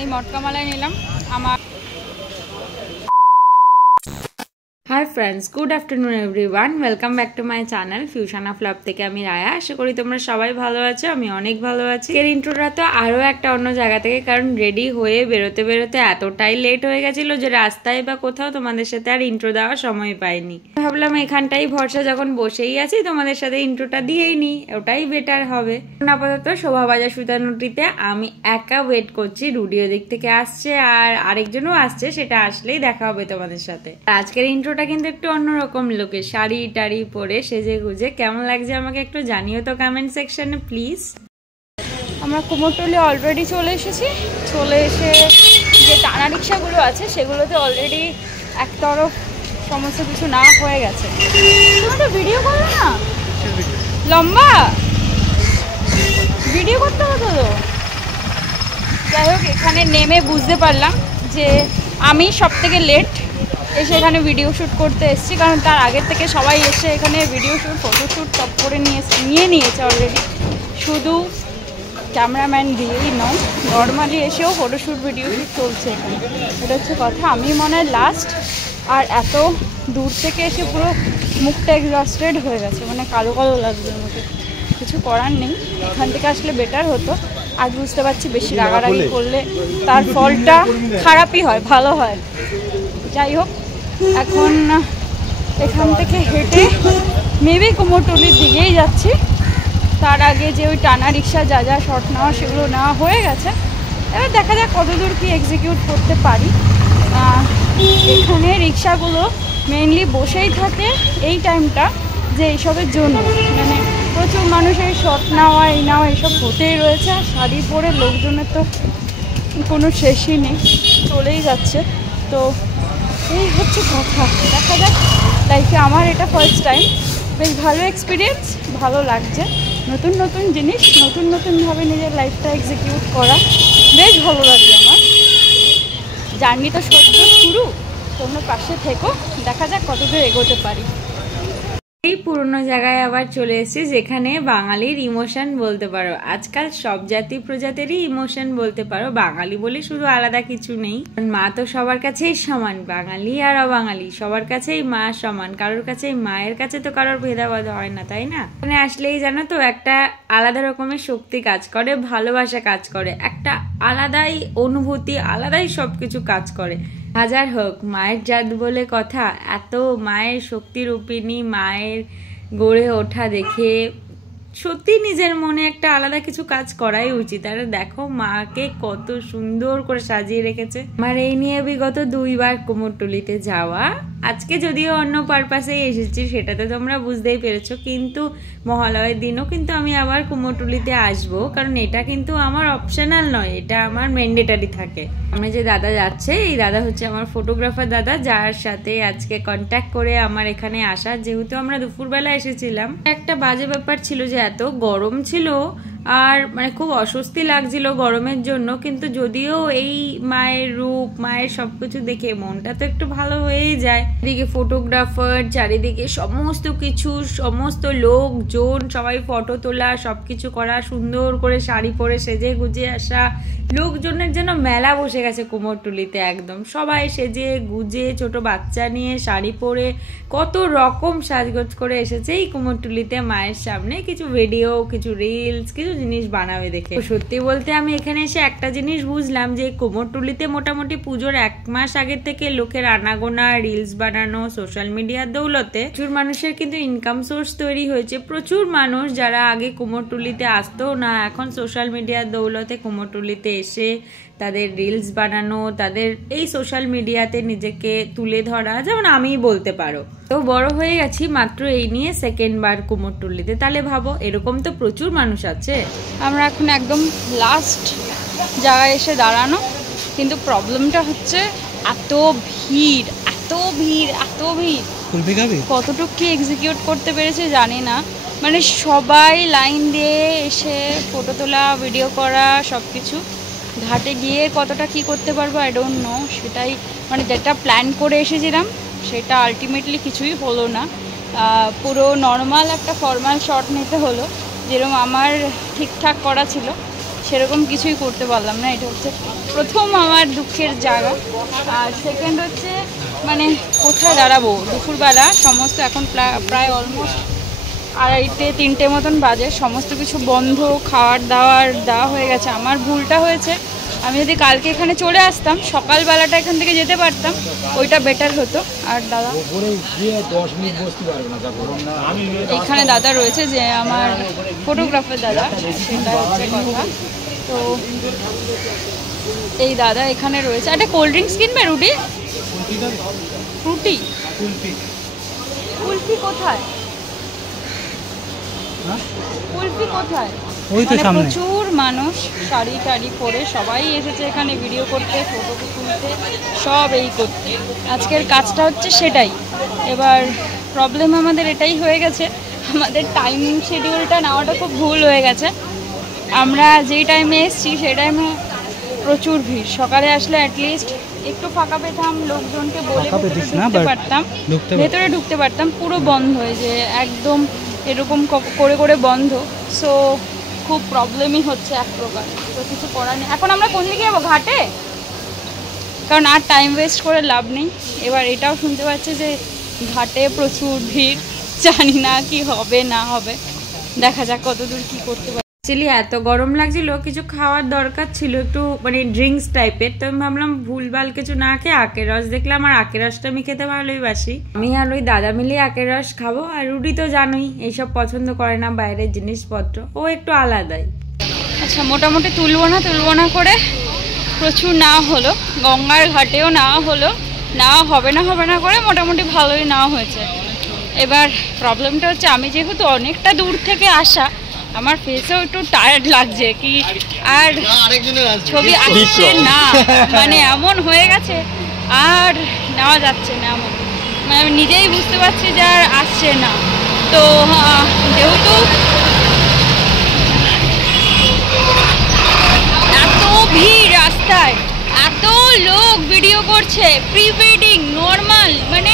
এই মটকা মালাই নিলাম আমার। Hi friends, good afternoon everyone, welcome back to my channel fusion of love থেকে আমি রায়া। আশা করি তোমরা সবাই ভালো আছো, আমি অনেক ভালো আছি। এর ইন্ট্রোটা তো আরও একটা অন্য জায়গা থেকে, কারণ রেডি হয়ে বেরোতে বেরোতে এতটাই লেট হয়ে গেছিলো যে রাস্তায় বা কোথাও তোমাদের সাথে আর ইন্ট্রো দেওয়ার সময় পাইনি। ভাবলাম এখানটাই ভরসা, যখন বসেই আছি তোমাদের সাথে ইন্ট্রোটা দিয়েই নি, ওটাই বেটার হবে। আপাতত শোভাবাজার সুতানুটিতে আমি একা ওয়েট করছি, রুডিও দিক থেকে আসছে আর আরেকজনও আসছে, সেটা আসলেই দেখা হবে তোমাদের সাথে। আজকের ইন্ট্রো কিন্তু একটু অন্যরকম লোকে, শাড়ি টাড়ি পরে সেজে গুজে কেমন লাগছে আমাকে একটু জানিও তো কমেন্ট সেকশনে প্লিজ। আমরা কুমোরটুলি অলরেডি চলে এসেছি। চলে এসে যে টানা রিক্সাগুলো আছে সেগুলোতে অলরেডি একতরফ সমস্ত কিছু না হয়ে গেছে। তুমি তো ভিডিও করো না, লম্বা ভিডিও করতে হতো তো। যাই হোক, এখানে নেমে বুঝতে পারলাম যে আমি সব থেকে লেট এসে এখানে ভিডিও শ্যুট করতে এসেছি, কারণ তার আগের থেকে সবাই এসে এখানে ভিডিও শ্যুট ফটোশ্যুট সব করে নিয়ে নিয়েছে অলরেডি। শুধু ক্যামেরাম্যান দিয়েই নয়, নর্মালি এসেও ফটোশ্যুট ভিডিও শ্যুট চলছে এখানে। এটা হচ্ছে কথা। আমি মনে হয় লাস্ট, আর এত দূর থেকে এসে পুরো মুখটা এক্সস্টেড হয়ে গেছে, মানে কালো কালো লাগবে আমাকে। কিছু করার নেই, এখান থেকে আসলে বেটার হতো। আজ বুঝতে পারছি বেশি রাগারাগি করলে তার ফলটা খারাপই হয়, ভালো হয়। যাই হোক, এখন এখান থেকে হেঁটে মেবি কুমোরটুলির দিকেই যাচ্ছি। তার আগে যে ওই টানা রিক্সা যা যা শর্ট নেওয়া সেগুলো নেওয়া হয়ে গেছে। এবার দেখা যাক কতদূর কি এক্সিকিউট করতে পারি। এখানে রিক্সাগুলো মেইনলি বসেই থাকে এই টাইমটা, যে এইসবের জন্য, মানে প্রচুর মানুষের শর্ট নেওয়া এই নেওয়া এইসব হতেই রয়েছে। আর শাড়ি পরে লোকজনের তো কোনো শেষই নেই, চলেই যাচ্ছে। তো এই হচ্ছে কথা, দেখা যাক। লাইফে আমার এটা ফার্স্ট টাইম, বেশ ভালো এক্সপিরিয়েন্স, ভালো লাগছে। নতুন নতুন জিনিস নতুন নতুনভাবে নিজের লাইফটা এক্সিকিউট করা বেশ ভালো লাগছে আমার। জার্নি তো সদ্য শুরু, তোমরা পাশে থেকো, দেখা যাক কতদূর এগোতে পারি। এই পুরনো জায়গায় আবার চলে এসেছি, যেখানে বাঙালির ইমোশন বলতে পারো। আজকাল সব জাতি প্রজাতিরই ইমোশন বলতে পারো, বাঙালি বলে শুধু আলাদা কিছু নেই। মা তো সবার কাছেই সমান, বাঙালি আর অবাঙালি সবার কাছেই মা সমান, কারোর কাছেই মায়ের কাছে তো কারোর ভেদাভেদ হয় না, তাই না? এখানে আসলেই জানো তো একটা আলাদা রকমের শক্তি কাজ করে, ভালোবাসা কাজ করে, একটা আলাদাই অনুভূতি, আলাদাই সবকিছু কাজ করে। হাজার হোক মায়ের জাত বলে কথা, এত মায়ের শক্তিরূপিণী মায়ের গড়ে ওঠা দেখে সত্যি নিজের মনে একটা আলাদা কিছু কাজ করাই উচিত। আর দেখো মাকে কত সুন্দর করে সাজিয়ে রেখেছে। আমার এই নিয়ে বিগত 2 বার কুমোরটুলিতে যাওয়া। আজকে যদিও অন্য পারপাসেই এসেছি, সেটা তো তোমরা বুঝতেই পেরেছো, কিন্তু মহালয়ের দিনও কিন্তু আমি আবার কুমোরটুলিতে আসবো, কারণ এটা কিন্তু আমার অপশনাল নয়, এটা আমার ম্যান্ডেটারি থাকে। আমরা যে দাদা যাচ্ছে, এই দাদা হচ্ছে আমার ফটোগ্রাফার দাদা, যার সাথে আজকে কন্ট্যাক্ট করে আমার এখানে আসা। যেহেতু আমরা দুপুরবেলা এসেছিলাম, একটা বাজে ব্যাপার ছিল যে এত গরম ছিল আর মানে খুব অস্বস্তি লাগছিল গরমের জন্য, কিন্তু যদিও এই মায়ের রূপ, মায়ের সবকিছু দেখে মনটা তো একটু ভালো হয়েই যায়। এদিকে ফটোগ্রাফার, চারিদিকে সমস্ত কিছু, সমস্ত লোকজন, সবাই ফটো তোলা, সবকিছু করা, সুন্দর করে শাড়ি পরে সেজে গুজে আসা। লোকজনের যেন মেলা বসে গেছে কুমোরটুলিতে, একদম সবাই সেজে গুজে, ছোট বাচ্চা নিয়ে শাড়ি পরে কত রকম সাজগোজ করে এসেছে এই কুমোরটুলিতে মায়ের সামনে কিছু ভিডিও, কিছু রিলস, কিছু জিনিস বানাবে দেখে। সত্যি বলতে আমি এখানে এসে একটা জিনিস বুঝলাম যে কুমোরটুলিতে মোটামুটি পুজোর 1 মাস আগে থেকে লোকের আনাগোনা, রিলস বানানো, সোশ্যাল মিডিয়ার দৌলতে প্রচুর মানুষের কিন্তু ইনকাম সোর্স তৈরি হয়েছে। প্রচুর মানুষ যারা আগে কুমোরটুলিতে আসতো না, এখন সোশ্যাল মিডিয়ার দৌলতে কুমোরটুলিতে এসে তাদের রিলস বানানো, তাদের এই সোশ্যাল মিডিয়াতে নিজেকে তুলে ধরা, যেমন আমিই বলতে পারো। তো বড় হয়ে গেছি মাত্র এই নিয়ে 2nd বার কুমোরটুলিতে, তাহলে ভাবো এরকম তো প্রচুর মানুষ আছে। আমরা এখন একদম লাস্ট জায়গায় এসে দাঁড়ানো, কিন্তু প্রবলেমটা হচ্ছে এত ভিড়, এত ভিড়, এত ভিড়। কতটুকু কি এক্সিকিউট করতে পেরেছে জানি না, মানে সবাই লাইন দিয়ে এসে ফটো তোলা, ভিডিও করা, সব কিছু। ঘাটে গিয়ে কতটা কি করতে পারবো আই ডোন্ট নো, সেটাই মানে যেটা প্ল্যান করে এসেছিলাম সেটা আলটিমেটলি কিছুই হলো না। পুরো নর্মাল একটা ফর্মাল শট নিতে হলো, যেরকম আমার ঠিকঠাক করা ছিল সেরকম কিছুই করতে পারলাম না। এটা হচ্ছে প্রথম আমার দুঃখের জায়গা। আর সেকেন্ড হচ্ছে মানে কোথায় দাঁড়াবো দুপুরবেলা, সমস্ত এখন প্রায় অলমোস্ট 2:30-3টে মতন বাজে, সমস্ত কিছু বন্ধ, খাওয়ার দাওয়ার দেওয়া হয়ে গেছে। আমার ভুলটা হয়েছে, আমি যদি কালকে এখানে চলে আসতাম, সকালবেলাটা এখান থেকে যেতে পারতাম, ওইটা বেটার হতো। আর দাদা এখানে দাদা রয়েছে, যে আমার ফটোগ্রাফার দাদা, সেটা হচ্ছে কথা। তো এই দাদা এখানে রয়েছে। একটা কোল্ড ড্রিঙ্কস কিনবে রুটি? ফ্রুটি কুলফি কোথায়? কুলফি কোথায়? প্রচুর মানুষ শাড়ি টাড়ি পরে সবাই এসেছে এখানে ভিডিও করতে, ফটো তুলতে, সব এই করতে। আজকের কাজটা হচ্ছে সেটাই। এবার প্রবলেম আমাদের এটাই হয়ে গেছে, আমাদের টাইম শিডিউলটা নেওয়াটা খুব ভুল হয়ে গেছে। আমরা যেই টাইমে এসেছি সেই টাইমে প্রচুর ভিড়। সকালে আসলে অ্যাটলিস্ট একটু ফাঁকা পেতাম, লোকজনকে বলে ঢুকতে পারতাম, ভেতরে ঢুকতে পারতাম। পুরো বন্ধ হয়ে যে একদম এরকম করে করে বন্ধ। সো খুব প্রবলেমই হচ্ছে এক প্রকার, তো কিছু করার নেই। এখন আমরা কোন দিকে যাবো? ঘাটে, কারণ আর টাইম ওয়েস্ট করে লাভ নেই। এবার এটাও শুনতে পাচ্ছি যে ঘাটে প্রচুর ভিড়, জানি না কি হবে না হবে, দেখা যাক কতদূর কি করতে পারি। অ্যাকচুয়ালি এত গরম লাগছিল, কিছু খাওয়ার দরকার ছিল, একটু মানে ড্রিঙ্কস টাইপের। তো আমি ভাবলাম ভুলভাল কিছু না খেয়ে আখের রস দেখলাম, আর আখের রসটা আমি খেতে ভালোই বাসি। আমি আর ওই দাদা মিলে আখের রস খাবো। আর রুটি তো জানোই এইসব পছন্দ করে না, বাইরের জিনিসপত্র, ও একটু আলাদাই। আচ্ছা, মোটামুটি তুলবো না করে প্রচুর নেওয়া হলো, গঙ্গার ঘাটেও নেওয়া হলো, নেওয়া হবে না করে মোটামুটি ভালোই নেওয়া হয়েছে। এবার প্রবলেমটা হচ্ছে আমি যেহেতু অনেকটা দূর থেকে আসা, আমার ফেসেও একটু টায়ার্ড লাগছে কি, আর ছবি আসছে না, মানে এমন হয়ে গেছে আর নেওয়া যাচ্ছে না। এমন মানে আমি নিজেই বুঝতে পারছি যে আর আসছে না। তো যেহেতু এত ভিড় রাস্তায়, এত লোক ভিডিও করছে, প্রি ওয়েডিং, নর্মাল, মানে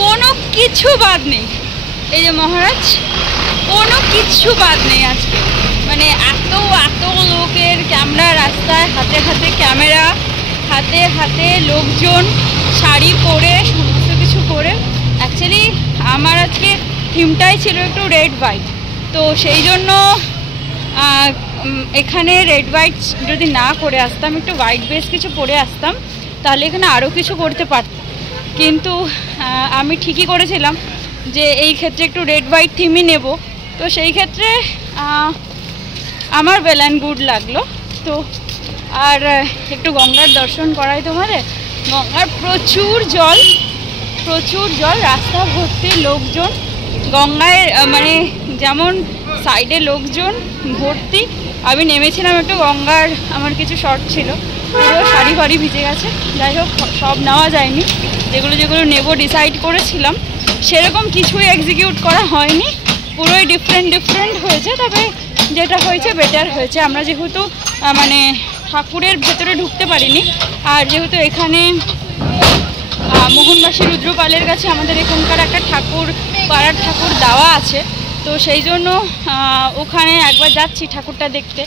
কোনো কিছু বাদ নেই। এই যে মহারাজ, কোনো কিছু বাদ নেই আজকে। মানে এত লোকের ক্যামেরা রাস্তায়, হাতে হাতে ক্যামেরা, হাতে হাতে লোকজন, শাড়ি পরে, সমস্ত কিছু করে। অ্যাকচুয়ালি আমার আজকে থিমটাই ছিল একটু রেড হোয়াইট, তো সেই জন্য এখানে রেড হোয়াইট যদি না করে আসতাম, একটু হোয়াইট বেস কিছু পরে আসতাম, তাহলে এখানে আরও কিছু করতে পারতাম। কিন্তু আমি ঠিকই করেছিলাম যে এই ক্ষেত্রে একটু রেড হোয়াইট থিমই নেব। তো সেই ক্ষেত্রে আমার ওয়েল অ্যান্ড গুড লাগলো। তো আর একটু গঙ্গার দর্শন করাই তোমাদের। গঙ্গার প্রচুর জল, রাস্তা ভর্তি লোকজন, গঙ্গায় মানে যেমন সাইডে লোকজন ভর্তি। আমি নেমেছিলাম একটু গঙ্গার, আমার কিছু শর্ট ছিল, পুরো শাড়ি ফাড়ি ভিজে গেছে। যাই হোক, সব নেওয়া যায়নি, যেগুলো নেব ডিসাইড করেছিলাম সেরকম কিছুই এক্সিকিউট করা হয়নি, পুরোই ডিফারেন্ট হয়েছে। তবে যেটা হয়েছে বেটার হয়েছে। আমরা যেহেতু মানে ঠাকুরের ভেতরে ঢুকতে পারিনি, আর যেহেতু এখানে মোহনবাসী রুদ্রপালের কাছে আমাদের এখানকার একটা ঠাকুর, পাড়ার ঠাকুর দেওয়া আছে, তো সেই জন্য ওখানে একবার যাচ্ছি ঠাকুরটা দেখতে,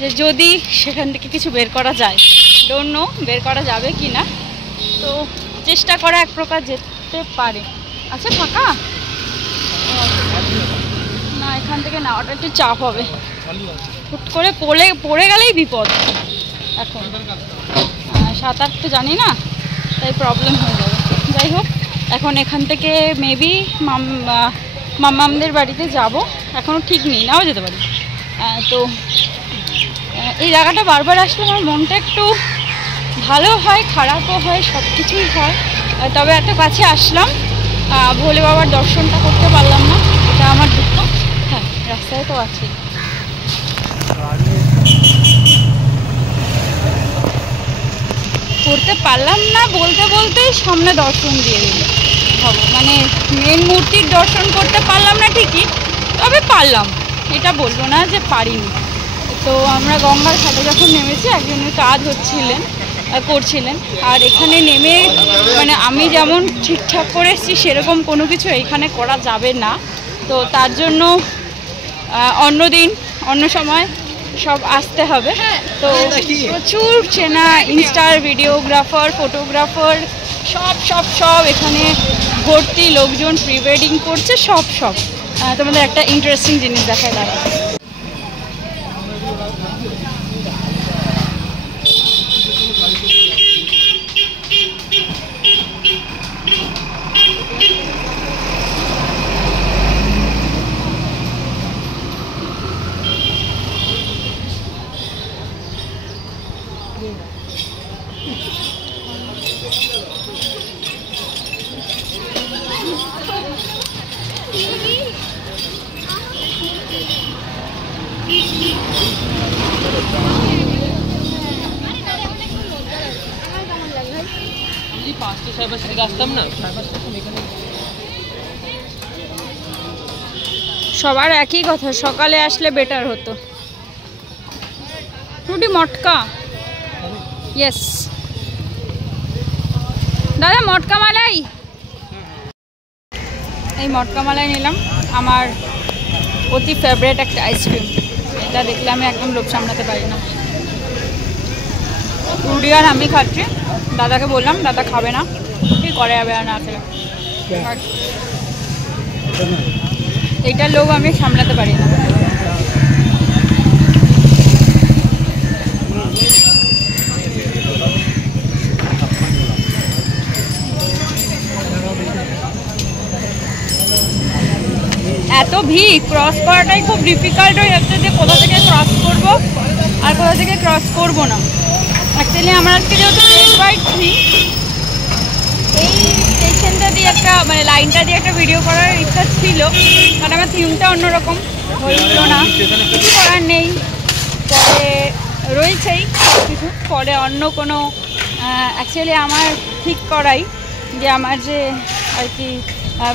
যে যদি সেখান থেকে কিছু বের করা যায়। ডোন্ট নো বের করা যাবে কি না, তো চেষ্টা করা এক প্রকার যেতে পারে। আচ্ছা, ফাঁকা না, এখান থেকে নেওয়াটা একটু চাপ হবে, হুট করে পড়ে গেলেই বিপদ। এখন সাঁতার তো জানি না, তাই প্রবলেম হয়ে যাবে। যাই হোক, এখন এখান থেকে মেবি মাম্মামদের বাড়িতে যাব, এখনও ঠিক নেই, নাও যেতে পারি। তো এই জায়গাটা বারবার আসলে আমার মনটা একটু ভালো হয়, খারাপও হয়, সব কিছুই হয়। তবে এত কাছে আসলাম, ভোলে বাবার দর্শনটা করতে পারলাম না, এটা আমার দুঃখ। হ্যাঁ, রাস্তায় তো আছে, করতে পারলাম না বলতেই সামনে দর্শন দিয়ে দিল। মানে মেন মূর্তির দর্শন করতে পারলাম না ঠিকই, তবে পারলাম, এটা বলবো না যে পারিনি। তো আমরা গঙ্গার ঘাটে যখন নেমেছি, একজনের কাজ করছিলেন, আর এখানে নেমে মানে আমি যেমন ঠিকঠাক করে এসেছি সেরকম কোনো কিছু এইখানে করা যাবে না। তো তার জন্য অন্য সময় সব আসতে হবে। তো প্রচুর চেনা ইনস্টার ভিডিওগ্রাফার, ফটোগ্রাফার সব সব সব এখানে ভর্তি, লোকজন প্রি ওয়েডিং করছে সব সব। তোমাদের একটা ইন্টারেস্টিং জিনিস দেখায় দাঁড়া। সবার একই কথা, সকালে আসলে বেটার হতো। রুটি মটকা, ইয়েস দাদা, মটকা মালাই। এই মটকা মালাই নিলাম, আমার অতি ফেভারিট একটা আইসক্রিম। এটা দেখলে আমি একদম লোভ সামলাতে পারি না। রুটি আর আমি খাচ্ছি, দাদাকে বললাম, দাদা খাবে না, কি করে যাবে আর না খেলে। এইটার লোভ আমি সামলাতে পারি না। এত ভিড়, ক্রস করাটাই খুব ডিফিকাল্ট হয়ে যাচ্ছে যে কোথা থেকে ক্রস করব আর কোথা থেকে ক্রস করব না। অ্যাকচুয়ালি আমার আজকে যেহেতু রেড হোয়াইট থিম, এই স্টেশনটা দিয়ে একটা মানে লাইনটা দিয়ে একটা ভিডিও করার ইচ্ছা ছিল, কারণ আমার থিমটা অন্যরকম হইল না, কিছু করার নেই। পরে রয়েছেই কিছু, পরে অন্য কোনো অ্যাকচুয়ালি আমার ঠিক করাই যে আমার যে আর কি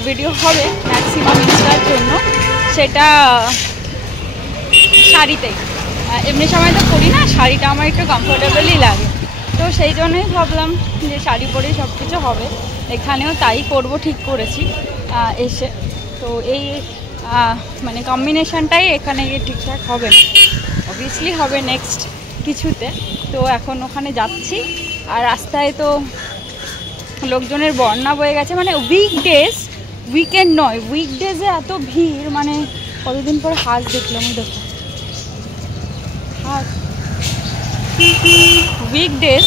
ভিডিও হবে ম্যাক্সিমাম ইনস্টার জন্য, সেটা শাড়িতেই। এমনি সময় তো করি না, শাড়িটা আমার একটু কমফোর্টেবলই লাগে, তো সেই জন্যই ভাবলাম যে শাড়ি পরেই সব কিছু হবে। এখানেও তাই করব ঠিক করেছি এসে। তো এই মানে কম্বিনেশানটাই এখানে গিয়ে ঠিকঠাক হবে না, অবভিয়াসলি হবে নেক্সট কিছুতে। তো এখন ওখানে যাচ্ছি, আর রাস্তায় তো লোকজনের বন্যা বয়ে গেছে। মানে উইকডেজ, উইকেন্ড নয়, উইকডেজে এত ভিড়, মানে কতদিন পর হাঁস দেখলাম। দেখো হাঁস, উইকডেজ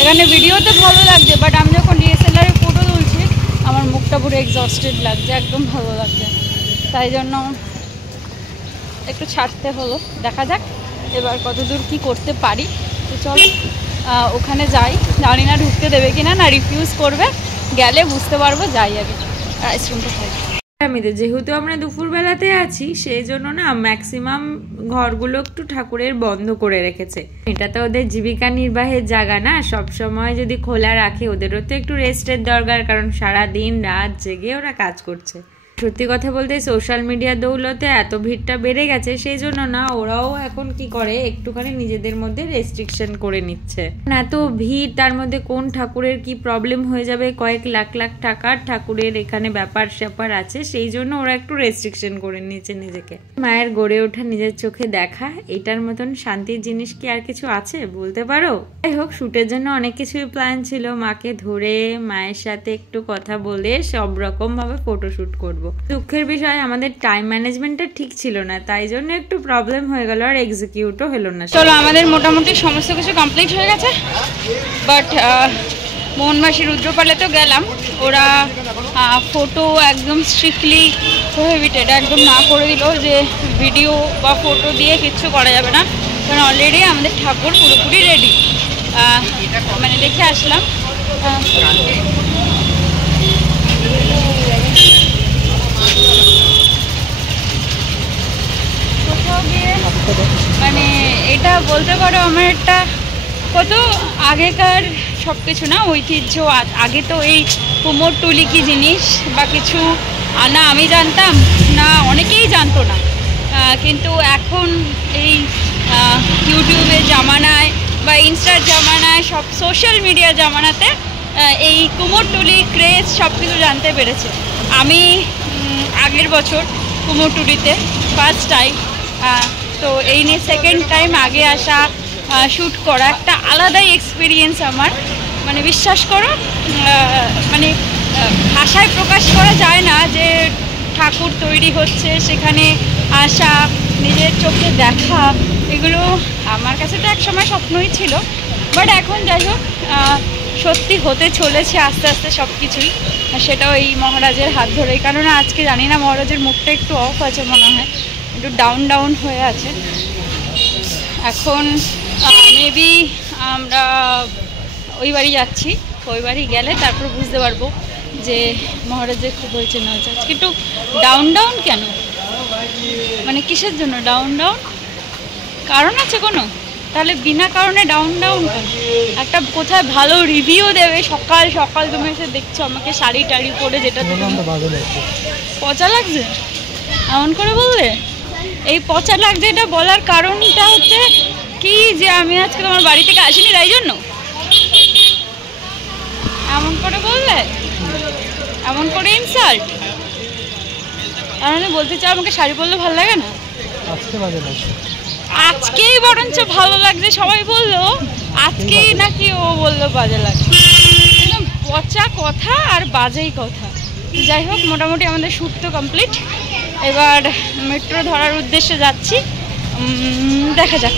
এখানে ভিডিওতে ভালো লাগছে, বাট আমি যখন ডিএসএলআরে ফটো তুলছি আমার মুখটা পুরো এক্সস্টেড লাগছে, একদম ভালো লাগছে। তাই জন্য একটু ছাড়তে হলো, দেখা যাক এবার কতদূর কি করতে পারি। তো চলো ওখানে যাই, জানি না ঢুকতে দেবে কিনা, না রিফিউজ করবে, গেলে বুঝতে পারবো, যাই আগে আইসক্রিমটা খাই। যেহেতু আমরা দুপুরবেলাতে আছি, সেই জন্য না ম্যাক্সিমাম ঘরগুলো একটু ঠাকুরের বন্ধ করে রেখেছে। এটা তো ওদের জীবিকা নির্বাহের জায়গা না, সব সময় যদি খোলা রাখে ওদেরও তো একটু রেস্টের দরকার, কারণ সারা দিন রাত জেগে ওরা কাজ করছে। সত্যি কথা বলতে সোশ্যাল মিডিয়ার দৌলতে এত ভিড়টা বেড়ে গেছে, সেই জন্য না ওরাও এখন কি করে একটুখানি নিজেদের মধ্যে রেস্ট্রিকশন করে নিচ্ছে। এত ভিড়, তার মধ্যে কোন ঠাকুরের কি প্রবলেম হয়ে যাবে, কয়েক লাখ লাখ টাকার ঠাকুরের এখানে ব্যাপার স্যাপার আছে, সেই জন্য ওরা একটু রেস্ট্রিকশন করে নিচ্ছে নিজেকে। মায়ের গড়ে ওঠা নিজের চোখে দেখা, এটার মতন শান্তির জিনিস কি আর কিছু আছে বলতে পারো? যাই হোক, শুটের জন্য অনেক কিছুই প্ল্যান ছিল, মাকে ধরে মায়ের সাথে একটু কথা বলে সব রকম ভাবে ফটোশুট করবো। দুঃখের বিষয় আমাদের টাইম ম্যানেজমেন্টটা ঠিক ছিল না, তাই জন্য একটু প্রবলেম হয়ে গেল, আর এক্সিকিউটও হলো না। চলো, আমাদের মোটামুটি সমস্ত কিছু কমপ্লিট হয়ে গেছে, বাট মোহনবাসী রুদ্রপালে গেলাম, ওরা ফটো একদম স্ট্রিক্টলি প্রোহিবিটেড, একদম না করে দিল যে ভিডিও বা ফটো দিয়ে কিচ্ছু করা যাবে না, কারণ অলরেডি আমাদের ঠাকুর পুরোপুরি রেডি। মানে দেখে আসলাম, মানে এটা বলতে পারো আমার একটা কত আগেকার সব কিছু না ঐতিহ্য। আগে তো এই কুমোরটুলি কি জিনিস বা কিছু না আমি জানতাম না, অনেকেই জানতো না, কিন্তু এখন এই ইউটিউবের জামানায় বা ইনস্টার জামানায়, সব সোশ্যাল মিডিয়ার জামানাতে এই কুমোরটুলি ক্রেজ সব কিছু জানতে পেরেছে। আমি আগের বছর কুমোরটুলিতে ফার্স্ট টাইম, তো এই নিয়ে সেকেন্ড টাইম আগে আসা, শ্যুট করা একটা আলাদাই এক্সপিরিয়েন্স আমার। মানে বিশ্বাস করো, মানে ভাষায় প্রকাশ করা যায় না যে ঠাকুর তৈরি হচ্ছে, সেখানে আসা, নিজের চোখে দেখা, এগুলো আমার কাছে তো একসময় স্বপ্নই ছিল, বাট এখন যাই হোক সত্যি হতে চলেছে আস্তে আস্তে সব কিছুই। সেটাও এই মহারাজের হাত ধরেই, কারণ আজকে জানি না মহারাজের মুখটা একটু অফ আছে মনে হয়, একটু ডাউন ডাউন হয়ে আছে। এখন মেবি আমরা ওই বাড়ি যাচ্ছি, ওই বাড়ি গেলে তারপর বুঝতে পারবো যে মহারাজের খুব হয়েছে না হয়েছে। আজকে একটু ডাউন ডাউন কেন, মানে কিসের জন্য ডাউন ডাউন? কারণ আছে কোনো? তাহলে বিনা কারণে ডাউন ডাউন কেন? একটা কোথায় ভালো রিভিউ দেবে, সকাল সকাল তুমি এসে দেখছো আমাকে শাড়ি টাড়ি পরে, যেটা পচা লাগছে এমন করে বললে? এই পচা লাগছে এটা বলার কারণটা হচ্ছে কি যে আমি আজকে তোমার বাড়ি থেকে আসিনি তাই জন্য এমন করে বললে, এমন করে ইনসাল্ট। তার মানে বলতে চাও আমাকে শাড়ি পরলে ভালো লাগে না? আজকেই বরঞ্চ ভালো লাগছে, সবাই বললো আজকেই নাকি ও বললো বাজে লাগছে। একদম পচা কথা আর বাজেই কথা। যাই হোক, মোটামুটি আমাদের শ্যুট তো কমপ্লিট। এবার মেট্রো ধরার উদ্দেশ্যে যাচ্ছি, দেখা যাক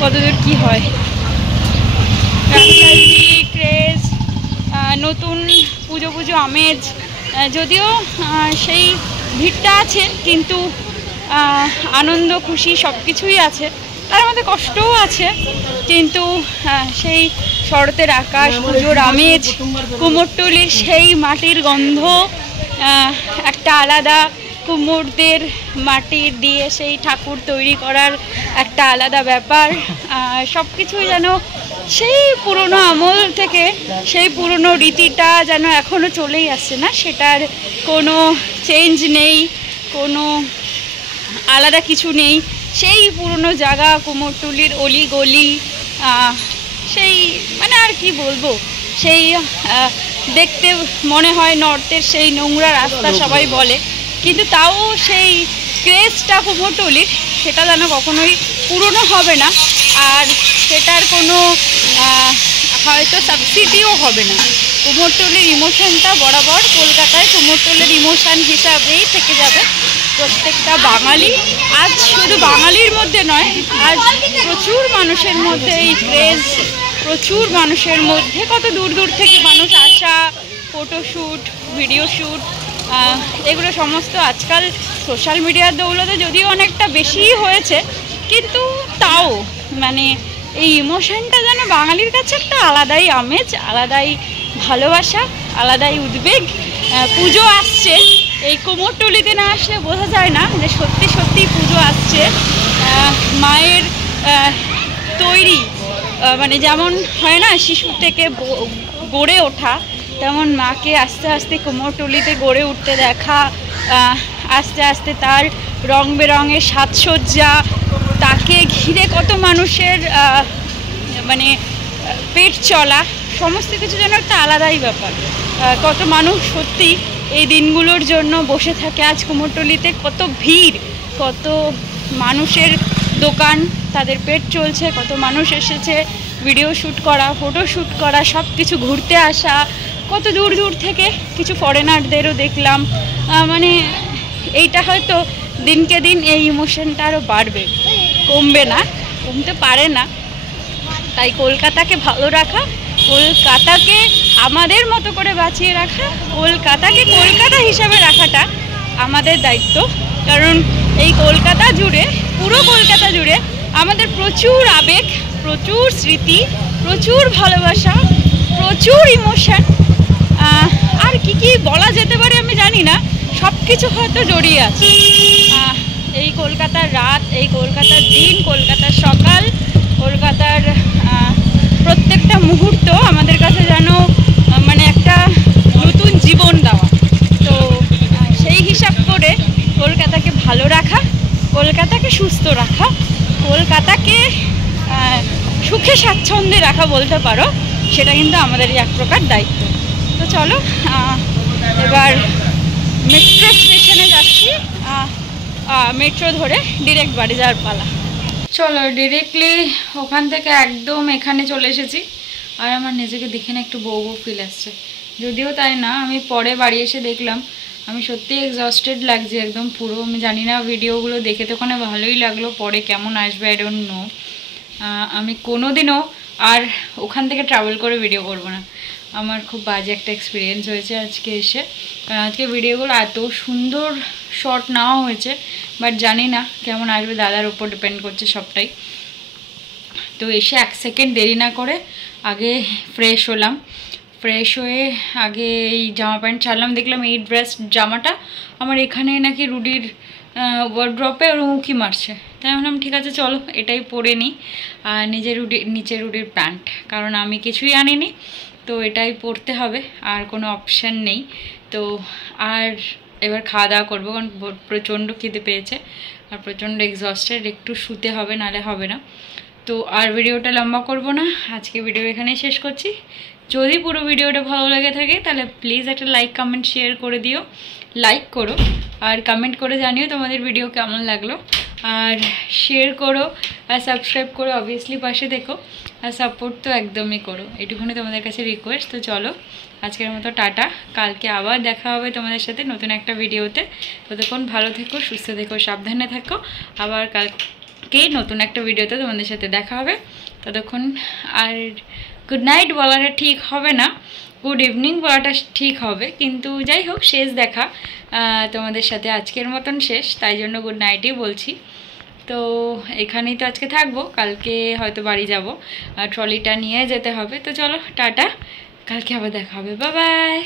কতদূর কি হয়। ক্রেজ, নতুন পুজো পুজো আমেজ, যদিও সেই ভিড়টা আছে, কিন্তু আনন্দ খুশি সব কিছুই আছে, তার মধ্যে কষ্টও আছে, কিন্তু সেই শরতের আকাশ, পুজোর আমেজ, কুমোরটুলির সেই মাটির গন্ধ একটা আলাদা, কুমোরদের মাটির দিয়ে সেই ঠাকুর তৈরি করার একটা আলাদা ব্যাপার, সব কিছুই যেন সেই পুরনো আমল থেকে, সেই পুরনো রীতিটা যেন এখনও চলেই আসছে না, সেটার কোনো চেঞ্জ নেই, কোনো আলাদা কিছু নেই। সেই পুরনো জায়গা, কুমোরটুলির অলি গলি, সেই মানে আর কি বলবো, সেই দেখতে মনে হয় নর্থের সেই নোংরা রাস্তা সবাই বলে, কিন্তু তাও সেই ক্রেজটা কুমোরটুলির, সেটা যেন কখনোই পুরনো হবে না, আর সেটার কোনো হয়তো সাবসিডিও হবে না। কুমোরটুলির ইমোশনটা বরাবর কলকাতায় কুমোরটুলির ইমোশন হিসাবেই থেকে যাবে। প্রত্যেকটা বাঙালি, আজ শুধু বাঙালির মধ্যে নয়, আজ প্রচুর মানুষের মধ্যে এই ক্রেজ, প্রচুর মানুষের মধ্যে, কত দূর দূর থেকে মানুষ আসা, ফটোশ্যুট, ভিডিও শ্যুট, এগুলো সমস্ত আজকাল সোশ্যাল মিডিয়ার দৌলতে যদিও অনেকটা বেশিই হয়েছে, কিন্তু তাও মানে এই ইমোশনটা যেন বাঙালির কাছে একটা আলাদাই আমেজ, আলাদাই ভালোবাসা, আলাদাই উদ্বেগ। পুজো আসছে, এই কুমোরটুলিতে না আসলে বোঝা যায় না যে সত্যি সত্যি পুজো আসছে। মায়ের তৈরি, মানে যেমন হয় না শিশু থেকে গড়ে ওঠা, তেমন মাকে আস্তে আস্তে কুমোরটুলিতে গড়ে উঠতে দেখা, আস্তে আস্তে তার রং বেরঙের সাজসজ্জা, তাকে ঘিরে কত মানুষের মানে পেট চলা, সমস্ত কিছু যেন একটা আলাদাই ব্যাপার। কত মানুষ সত্যি এই দিনগুলোর জন্য বসে থাকে। আজ কুমোরটুলিতে কত ভিড়, কত মানুষের দোকান, তাদের পেট চলছে, কত মানুষ এসেছে ভিডিও শ্যুট করা, ফটো শ্যুট করা, সব কিছু ঘুরতে আসা, কত দূর দূর থেকে কিছু ফরেনারদেরও দেখলাম। মানে এইটা হয়তো দিনকে দিন এই ইমোশনটা আরও বাড়বে, কমবে না, কমতে পারে না। তাই কলকাতাকে ভালো রাখা, কলকাতাকে আমাদের মতো করে বাঁচিয়ে রাখা, কলকাতাকে কলকাতা হিসাবে রাখাটা আমাদের দায়িত্ব। কারণ এই কলকাতা জুড়ে, পুরো কলকাতা জুড়ে আমাদের প্রচুর আবেগ, প্রচুর স্মৃতি, প্রচুর ভালোবাসা, প্রচুর ইমোশন, আর কি কি বলা যেতে পারে আমি জানি না, সব কিছু হয়তো জড়িয়ে আছে। এই কলকাতার রাত, এই কলকাতার দিন, কলকাতার সকাল, কলকাতার প্রত্যেকটা মুহূর্ত আমাদের কাছে যেন মানে একটা নতুন জীবন দেওয়া। তো সেই হিসাব করে কলকাতাকে ভালো রাখা, কলকাতাকে সুস্থ রাখা, কলকাতাকে সুখে স্বাচ্ছন্দ্যে রাখা বলতে পারো, সেটা কিন্তু আমাদেরই এক প্রকার দায়িত্ব। তো চলো এবার মেট্রো স্টেশনে যাচ্ছি, মেট্রো ধরে ডিরেক্ট বাড়ি যাওয়ার পালা। চলো ডিরেক্টলি ওখান থেকে একদম এখানে চলে এসেছি। আর আমার নিজেকে দেখে না একটু বউ বউ ফিল আসছে, যদিও তাই না। আমি পরে বাড়ি এসে দেখলাম আমি সত্যি এক্সস্টেড লাগছে একদম পুরো। আমি জানি না ভিডিওগুলো দেখে তো ওখানে ভালোই লাগলো, পরে কেমন আসবে আই ডোন্ট নো। আমি কোনোদিনও আর ওখান থেকে ট্রাভেল করে ভিডিও করব না। আমার খুব বাজে একটা এক্সপিরিয়েন্স হয়েছে আজকে এসে, কারণ আজকে ভিডিওগুলো এত সুন্দর শর্ট নেওয়া হয়েছে, বাট জানি না কেমন আসবে, দাদার উপর ডিপেন্ড করছে সবটাই। তো এসে 1 সেকেন্ড দেরি না করে আগে ফ্রেশ হলাম। ফ্রেশ হয়ে আগে এই জামা প্যান্ট ছাড়লাম, দেখলাম এই ড্রেস জামাটা আমার এখানে নাকি রুডির ওয়ার্ড্রপে ওর উঁকি মারছে। তাই ভাবলাম ঠিক আছে চলো এটাই পরে নিই। আর নিচে রুডির প্যান্ট, কারণ আমি কিছুই আনিনি, তো এটাই পরতে হবে, আর কোনো অপশান নেই। তো আর এবার খাওয়া দাওয়া করবো, কারণ প্রচণ্ড খিদে পেয়েছে আর প্রচণ্ড এক্সস্টেড, একটু শুতে হবে, নালে হবে না। তো আর ভিডিওটা লম্বা করব না, আজকে ভিডিও এখানেই শেষ করছি। যদি পুরো ভিডিওটা ভালো লাগে থাকে তাহলে প্লিজ একটা লাইক কমেন্ট শেয়ার করে দিও। লাইক করো আর কমেন্ট করে জানিও তোমাদের ভিডিও কেমন লাগলো, আর শেয়ার করো আর সাবস্ক্রাইব করো, অবভিয়াসলি পাশে দেখো, আর সাপোর্ট তো একদমই করো, এটুকুনি তোমাদের কাছে রিকোয়েস্ট। তো চলো আজকের মতো টাটা, কালকে আবার দেখা হবে তোমাদের সাথে নতুন একটা ভিডিওতে। ততক্ষণ ভালো থেকো, সুস্থ থেকো, সাবধানে থাকো। আবার কালকে নতুন একটা ভিডিওতে তোমাদের সাথে দেখা হবে। ততক্ষণ আর গুড নাইট বলাটা ঠিক হবে না, গুড ইভিনিং বলাটা ঠিক হবে, কিন্তু যাই হোক শেষ দেখা তোমাদের সাথে আজকের মতন শেষ, তাই জন্য গুড নাইটই বলছি। তো এখানেই তো আজকে থাকবো, কালকে হয়তো বাড়ি যাব, ট্রলিটা নিয়ে যেতে হবে। তো চলো টাটা, কালকে আবার দেখা হবে, বাই বাই।